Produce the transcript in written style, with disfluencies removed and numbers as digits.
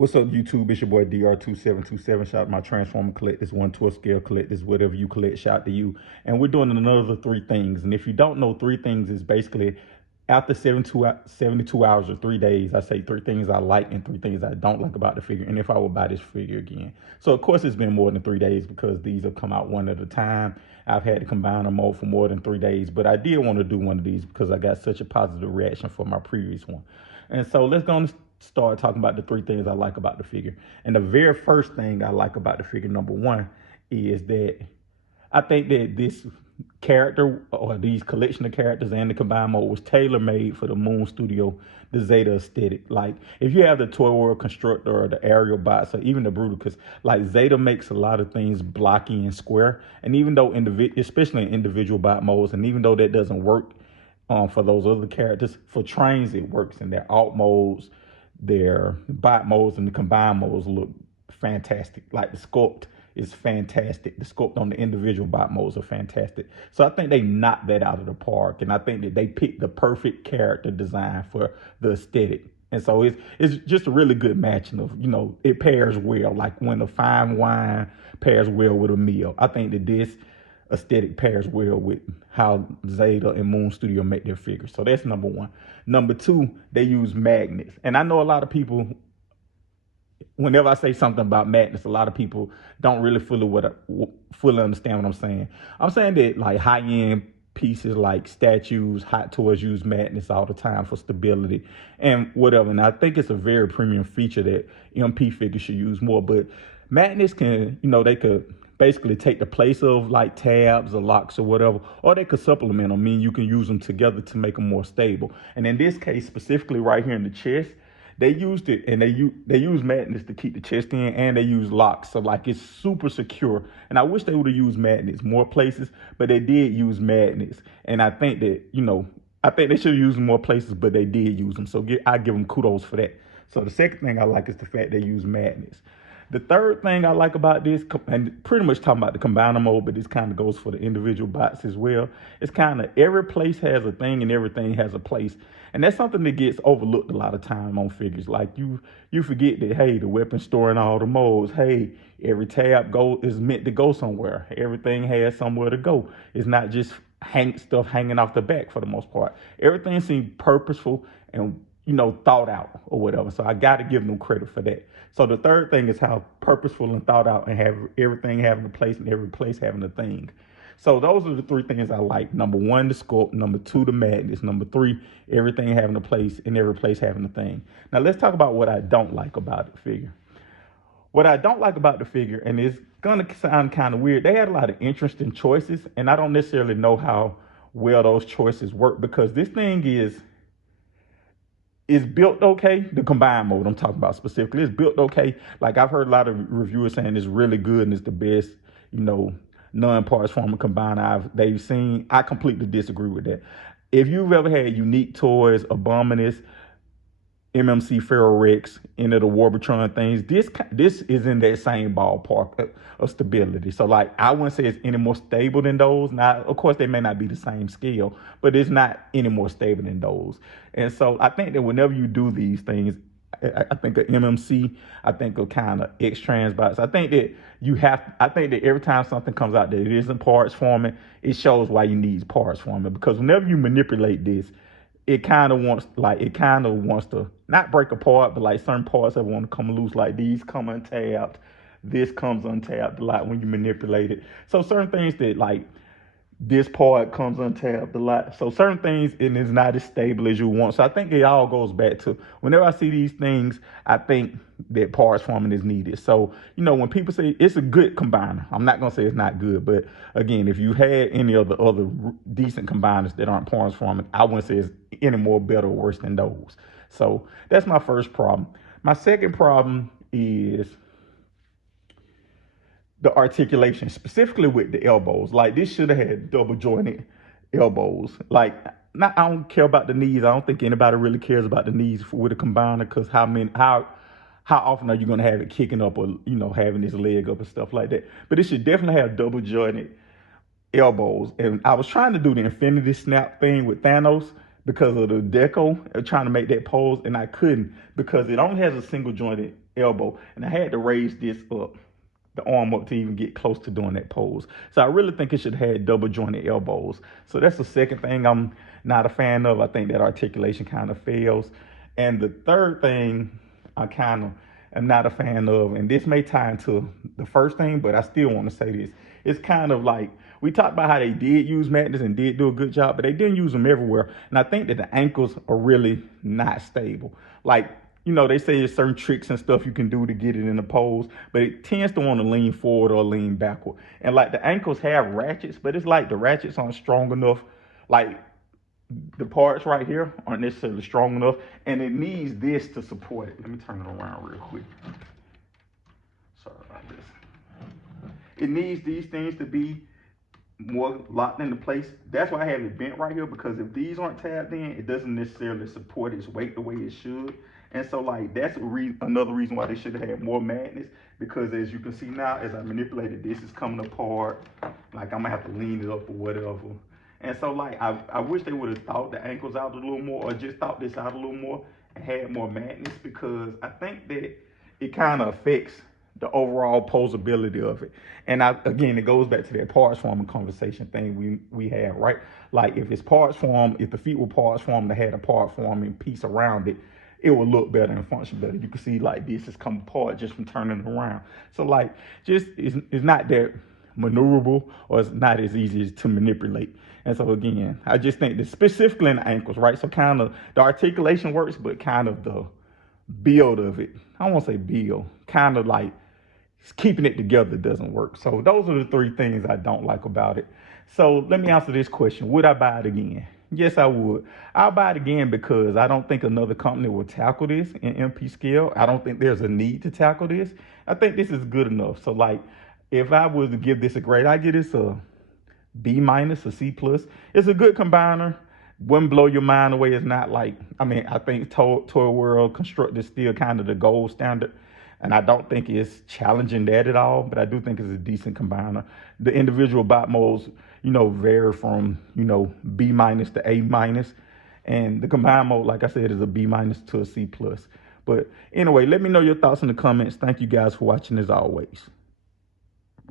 What's up, YouTube? It's your boy DR2727. Shout out to my Transformer collectors, 1/12 scale collectors, whatever you collect, shout out to you. And we're doing another three things. And if you don't know, three things is basically after 72 hours or 3 days, I say three things I like and three things I don't like about the figure. And if I would buy this figure again. So, of course, it's been more than 3 days because these have come out one at a time. I've had to combine them all for more than 3 days. But I did want to do one of these because I got such a positive reaction for my previous one. And so let's go and start talking about the three things I like about the figure. And the very first thing I like about the figure, number one, is that I think that this character or these collection of characters and the combined mode was tailor made for the Moon Studio, the Zeta aesthetic. Like if you have the Toy World Constructor or the Aerial Bots or even the Bruticus, like Zeta makes a lot of things blocky and square. And even though especially in individual bot modes, and even though that doesn't work for those other characters, for trains it works in their alt modes, their bot modes, and the combined modes look fantastic. Like the sculpt is fantastic. The sculpt on the individual bot modes are fantastic. So I think they knocked that out of the park, and I think that they picked the perfect character design for the aesthetic. And so it's just a really good matching of, it pairs well. Like when a fine wine pairs well with a meal. I think that this aesthetic pairs well with how Zeta and Moon Studio make their figures. So that's number one. Number two, they use magnets. And I know a lot of people, whenever I say something about magnets, a lot of people don't really fully understand what I'm saying. I'm saying that like high-end pieces like statues, hot toys use magnets all the time for stability and whatever. And I think it's a very premium feature that MP figures should use more. But magnets can, they could basically take the place of like tabs or locks or whatever, or they could supplement them. I mean, you can use them together to make them more stable. And in this case, specifically right here in the chest, they used it, and they use magnets to keep the chest in, and they use locks. So like it's super secure. And I wish they would have used magnets more places, but they did use magnets. And I think that, I think they should have used them more places, but they did use them. So I give them kudos for that. So the second thing I like is the fact they use magnets. The third thing I like about this, and pretty much talking about the combiner mode, but this kind of goes for the individual bots as well. It's kind of every place has a thing and everything has a place. And that's something that gets overlooked a lot of time on figures. Like you forget that, hey, the weapon store in all the modes, hey, every tab is meant to go somewhere. Everything has somewhere to go. It's not just stuff hanging off the back for the most part. Everything seems purposeful and thought out or whatever. So I got to give them credit for that. So the third thing is how purposeful and thought out and have everything having a place and every place having a thing. So those are the three things I like. Number one, the sculpt. Number two, the magnets. Number three, everything having a place and every place having a thing. Now let's talk about what I don't like about the figure. What I don't like about the figure, and it's gonna sound kind of weird, they had a lot of interesting choices, and I don't necessarily know how well those choices work because this thing is built okay. The combined mode I'm talking about specifically is built okay. Like I've heard a lot of reviewers saying it's really good and it's the best, non-parts form of combiner they've seen. I completely disagree with that. If you've ever had Unique Toys, Abominus, MMC Ferrorex, any of the Warbitron things, this is in that same ballpark of stability. So like I wouldn't say it's any more stable than those. Now, of course, they may not be the same scale, but it's not any more stable than those. And so I think that whenever you do these things, I think of MMC, I think of kind of x-transbots. I think that every time something comes out that it isn't parts forming, it shows why you need parts forming. Because whenever you manipulate this, it kind of wants to not break apart, but like certain parts that want to come loose, like these come untapped, this comes untapped a lot when you manipulate it. So certain things that like this part comes untapped a lot. So certain things, it is not as stable as you want. So I think it all goes back to whenever I see these things, I think that parts forming is needed. So, when people say it's a good combiner, I'm not going to say it's not good. But again, if you had any of the other decent combiners that aren't parts forming, I wouldn't say it's any more better or worse than those. So that's my first problem. My second problem is the articulation, specifically with the elbows. Like this should have had double jointed elbows. Like, I don't care about the knees. I don't think anybody really cares about the knees with a combiner because how often are you going to have it kicking up or having this leg up and stuff like that? But it should definitely have double jointed elbows. And I was trying to do the infinity snap thing with Thanos because of the deco, trying to make that pose, and I couldn't because it only has a single jointed elbow. And I had to raise this up, the arm up, to even get close to doing that pose. So I really think it should have had double jointed elbows. So that's the second thing I'm not a fan of. I think that articulation kind of fails. And the third thing I kind of am not a fan of, and this may tie into the first thing, but I still want to say this. It's kind of like we talked about how they did use magnets and did do a good job, but they didn't use them everywhere. And I think that the ankles are really not stable. Like, you know, they say there's certain tricks and stuff you can do to get it in a pose, but it tends to want to lean forward or lean backward. And like the ankles have ratchets, but it's like the ratchets aren't strong enough. Like the parts right here aren't necessarily strong enough, and it needs this to support it. Let me turn it around real quick. Sorry about this. It needs these things to be more locked into place. That's why I have it bent right here, because if these aren't tapped in, it doesn't necessarily support its weight the way it should. And so like that's another reason why they should have had more magnets, because as you can see now, as I manipulated, this is coming apart. Like I'm gonna have to lean it up or whatever. And so like I wish they would have thought the ankles out a little more, or just thought this out a little more and had more magnets, because I think that it kind of affects the overall posability of it. And again, it goes back to that parts forming conversation thing we had, right? Like if it's parts form, if the feet were parts form, they had a part forming piece around it, it will look better and function better. You can see like this has come apart just from turning it around. So like just it's not that maneuverable, or it's not as easy to manipulate. And so again, I just think that specifically in the ankles, right? So kind of the articulation works, but kind of the build of it, I won't say build, kind of like keeping it together doesn't work. So those are the three things I don't like about it. So let me answer this question. Would I buy it again? Yes, I would. I'll buy it again because I don't think another company will tackle this in MP scale. I don't think there's a need to tackle this. I think this is good enough. So like, if I was to give this a grade, I give this a B minus, a C plus. It's a good combiner. Wouldn't blow your mind away. It's not like, I mean, I think Toy World Construct is still kind of the gold standard. And I don't think it's challenging that at all, but I do think it's a decent combiner. The individual bot modes, you know, vary from, you know, B minus to A minus. And the combined mode, like I said, is a B minus to a C plus. But anyway, let me know your thoughts in the comments. Thank you guys for watching as always.